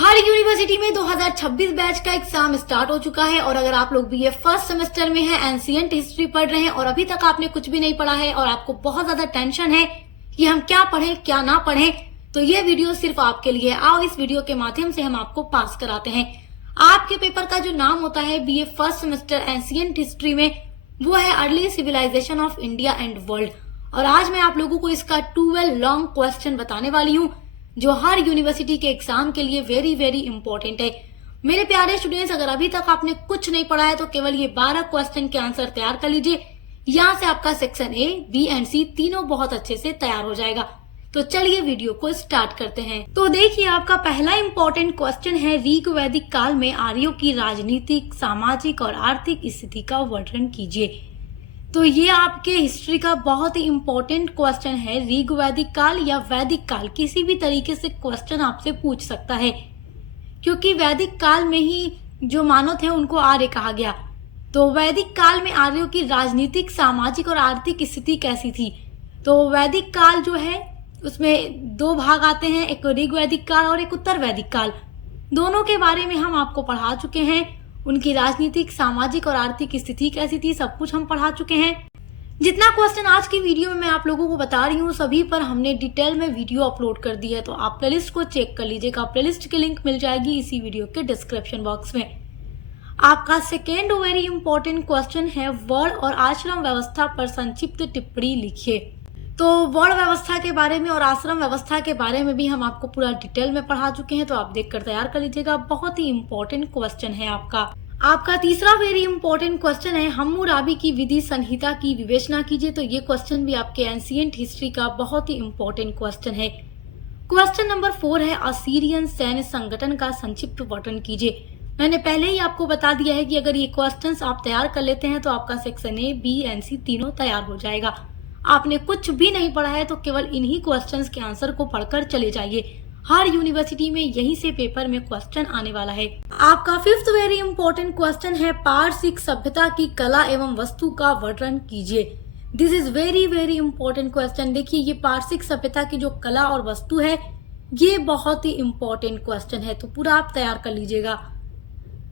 हर university में 2026 batch का exam start हो चुका है और अगर आप लोग बीए फर्स्ट सेमेस्टर में हैं, एंशिएंट हिस्ट्री पढ़ रहे हैं और अभी तक आपने कुछ भी नहीं पढ़ा है और आपको बहुत ज्यादा टेंशन है कि हम क्या पढ़ें क्या ना पढ़ें, तो ये वीडियो सिर्फ आपके लिए। आओ इस वीडियो के माध्यम से हम आपको पास कराते हैं। आपके पेपर का जो नाम होता है BA first semester ancient history में, वो है early civilization of India and world. और आज मैं आप लोगों को इसका 12 लॉन्ग क्वेश्चन बताने वाली हूँ जो हर यूनिवर्सिटी के एग्जाम के लिए वेरी वेरी इंपॉर्टेंट है। मेरे प्यारे स्टूडेंट्स, अगर अभी तक आपने कुछ नहीं पढ़ा है तो केवल ये 12 क्वेश्चन के आंसर तैयार कर लीजिए। यहाँ से आपका सेक्शन ए, बी एंड सी तीनों बहुत अच्छे से तैयार हो जाएगा। तो चलिए वीडियो को स्टार्ट करते हैं। तो देखिए, आपका पहला इंपॉर्टेंट क्वेश्चन है, ऋग वैदिक काल में आर्यों की राजनीतिक, सामाजिक और आर्थिक स्थिति का वर्णन कीजिए। तो ये आपके हिस्ट्री का बहुत ही इंपॉर्टेंट क्वेश्चन है। ऋग वैदिक काल या वैदिक काल, किसी भी तरीके से क्वेश्चन आपसे पूछ सकता है, क्योंकि वैदिक काल में ही जो मानव थे उनको आर्य कहा गया। तो वैदिक काल में आर्यों की राजनीतिक, सामाजिक और आर्थिक स्थिति कैसी थी। तो वैदिक काल जो है उसमें दो भाग आते हैं, एक ऋग वैदिक काल और एक उत्तर वैदिक काल। दोनों के बारे में हम आपको पढ़ा चुके हैं। उनकी राजनीतिक, सामाजिक और आर्थिक स्थिति कैसी थी, सब कुछ हम पढ़ा चुके हैं। जितना क्वेश्चन आज की वीडियो में मैं आप लोगों को बता रही हूँ, सभी पर हमने डिटेल में वीडियो अपलोड कर दी है। तो आप प्लेलिस्ट को चेक कर लीजिएगा। प्लेलिस्ट की लिंक मिल जाएगी इसी वीडियो के डिस्क्रिप्शन बॉक्स में। आपका सेकेंड वेरी इंपॉर्टेंट क्वेश्चन है, वर्ण और आश्रम व्यवस्था पर संक्षिप्त टिप्पणी लिखिए। तो वर्ण व्यवस्था के बारे में और आश्रम व्यवस्था के बारे में भी हम आपको पूरा डिटेल में पढ़ा चुके हैं, तो आप देखकर तैयार कर लीजिएगा। बहुत ही इंपॉर्टेंट क्वेश्चन है आपका तीसरा वेरी इंपॉर्टेंट क्वेश्चन है, हम्मुराबी की विधि संहिता की विवेचना कीजिए। तो ये क्वेश्चन भी आपके एंशिएंट हिस्ट्री का बहुत ही इंपॉर्टेंट क्वेश्चन है। क्वेश्चन नंबर 4 है, असीरियन सैन्य संगठन का संक्षिप्त वर्णन कीजिए। मैंने पहले ही आपको बता दिया है कि अगर ये क्वेश्चंस आप तैयार कर लेते हैं तो आपका सेक्शन ए, बी एंड सी तीनों तैयार हो जाएगा। आपने कुछ भी नहीं पढ़ा है तो केवल इन्हीं क्वेश्चंस के आंसर को पढ़कर चले जाइए। हर यूनिवर्सिटी में यहीं से पेपर में क्वेश्चन आने वाला है। आपका फिफ्थ वेरी इंपॉर्टेंट क्वेश्चन है, पारसिक सभ्यता की कला एवं वस्तु का वर्णन कीजिए। This is very very important question. देखिए, ये पारसिक सभ्यता की जो कला और वस्तु है, ये बहुत ही इंपॉर्टेंट क्वेश्चन है, तो पूरा आप तैयार कर लीजिएगा।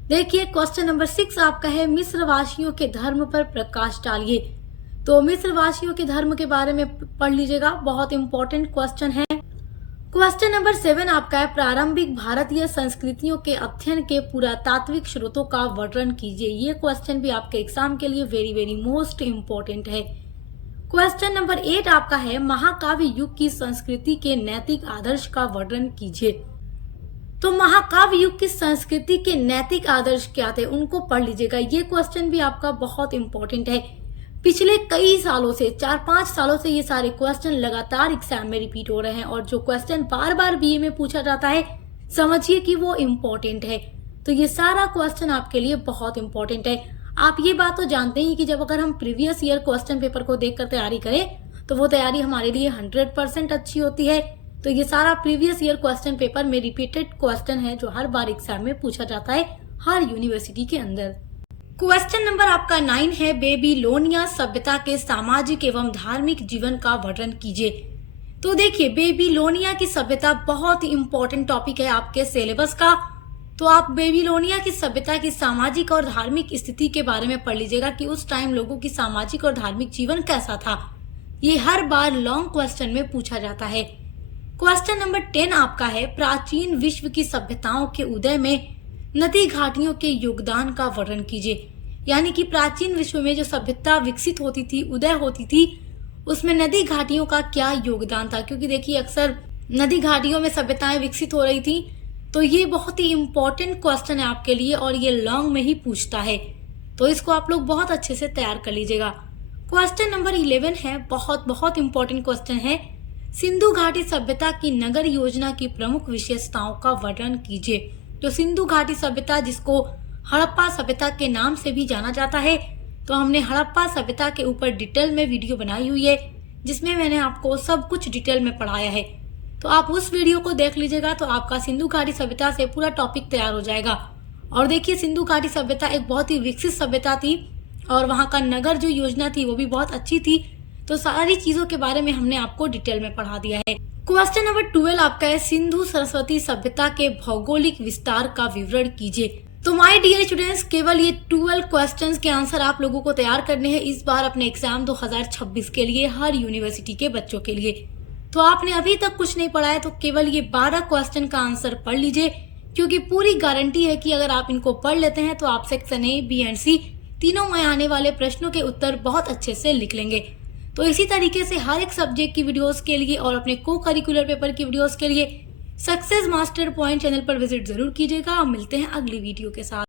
देखिए, क्वेश्चन नंबर 6 आपका है, मिस्रवासियों के धर्म पर प्रकाश डालिए। तो मिस्रवासियों के धर्म के बारे में पढ़ लीजिएगा, बहुत इंपॉर्टेंट क्वेश्चन है। क्वेश्चन नंबर 7 आपका है, प्रारंभिक भारतीय संस्कृतियों के अध्ययन के पुरातात्विक स्रोतों का वर्णन कीजिए। ये क्वेश्चन भी आपके एग्जाम के लिए वेरी वेरी मोस्ट इंपॉर्टेंट है। क्वेश्चन नंबर 8 आपका है, महाकाव्य युग की संस्कृति के नैतिक आदर्श का वर्णन कीजिए। तो महाकाव्य युग की संस्कृति के नैतिक आदर्श क्या थे, उनको पढ़ लीजिएगा। ये क्वेश्चन भी आपका बहुत इंपॉर्टेंट है। पिछले कई सालों से, 4-5 सालों से ये सारे क्वेश्चन लगातार एग्जाम में रिपीट हो रहे हैं और जो क्वेश्चन बार बार बीए में पूछा जाता है, समझिए कि वो इम्पोर्टेंट है। तो ये सारा क्वेश्चन आपके लिए बहुत इंपॉर्टेंट है। आप ये बात तो जानते ही कि जब अगर हम प्रीवियस ईयर क्वेश्चन पेपर को देखकर तैयारी करें तो वो तैयारी हमारे लिए 100% अच्छी होती है। तो ये सारा प्रीवियस ईयर क्वेश्चन पेपर में रिपीटेड क्वेश्चन है जो हर बार एग्जाम में पूछा जाता है हर यूनिवर्सिटी के अंदर। क्वेश्चन नंबर आपका 9 है, बेबीलोनिया सभ्यता के सामाजिक एवं धार्मिक जीवन का वर्णन कीजिए। तो देखिए, बेबीलोनिया की सभ्यता बहुत ही इंपॉर्टेंट टॉपिक है आपके सिलेबस का। तो आप बेबीलोनिया की सभ्यता की सामाजिक और धार्मिक स्थिति के बारे में पढ़ लीजिएगा कि उस टाइम लोगों की सामाजिक और धार्मिक जीवन कैसा था। ये हर बार लॉन्ग क्वेश्चन में पूछा जाता है। क्वेश्चन नंबर 10 आपका है, प्राचीन विश्व की सभ्यताओं के उदय में नदी घाटियों के योगदान का वर्णन कीजिए। यानी कि प्राचीन विश्व में जो सभ्यता विकसित होती थी, उदय होती थी, उसमें नदी घाटियों का क्या योगदान था। क्योंकि देखिए, अक्सर नदी घाटियों में सभ्यताएं विकसित हो रही थी। तो ये बहुत ही इंपॉर्टेंट क्वेश्चन है आपके लिए और ये लॉन्ग में ही पूछता है, तो इसको आप लोग बहुत अच्छे से तैयार कर लीजिएगा। क्वेश्चन नंबर 11 है, बहुत इंपॉर्टेंट क्वेश्चन है, सिंधु घाटी सभ्यता की नगर योजना की प्रमुख विशेषताओं का वर्णन कीजिए। तो सिंधु घाटी सभ्यता, जिसको हड़प्पा सभ्यता के नाम से भी जाना जाता है, तो हमने हड़प्पा सभ्यता के ऊपर डिटेल में वीडियो बनाई हुई है जिसमें मैंने आपको सब कुछ डिटेल में पढ़ाया है। तो आप उस वीडियो को देख लीजिएगा, तो आपका सिंधु घाटी सभ्यता से पूरा टॉपिक तैयार हो जाएगा। और देखिए, सिंधु घाटी सभ्यता एक बहुत ही विकसित सभ्यता थी और वहाँ का नगर जो योजना थी वो भी बहुत अच्छी थी। तो सारी चीजों के बारे में हमने आपको डिटेल में पढ़ा दिया है। क्वेश्चन नंबर 12 आपका है, सिंधु सरस्वती सभ्यता के भौगोलिक विस्तार का विवरण कीजिए। तो माय डियर स्टूडेंट्स, केवल ये 12 क्वेश्चंस के आंसर आप लोगों को तैयार करने हैं इस बार अपने एग्जाम 2026 के लिए, हर यूनिवर्सिटी के बच्चों के लिए। तो आपने अभी तक कुछ नहीं पढ़ा है तो केवल ये 12 क्वेश्चन का आंसर पढ़ लीजिए, क्योंकि पूरी गारंटी है कि अगर आप इनको पढ़ लेते हैं तो आप सेक्शन ए, बी एंड सी तीनों में आने वाले प्रश्नों के उत्तर बहुत अच्छे से लिख लेंगे। तो इसी तरीके से हर एक सब्जेक्ट की वीडियोस के लिए और अपने को करिकुलर पेपर की वीडियोस के लिए सक्सेस मास्टर पॉइंट चैनल पर विजिट जरूर कीजिएगा। मिलते हैं अगली वीडियो के साथ।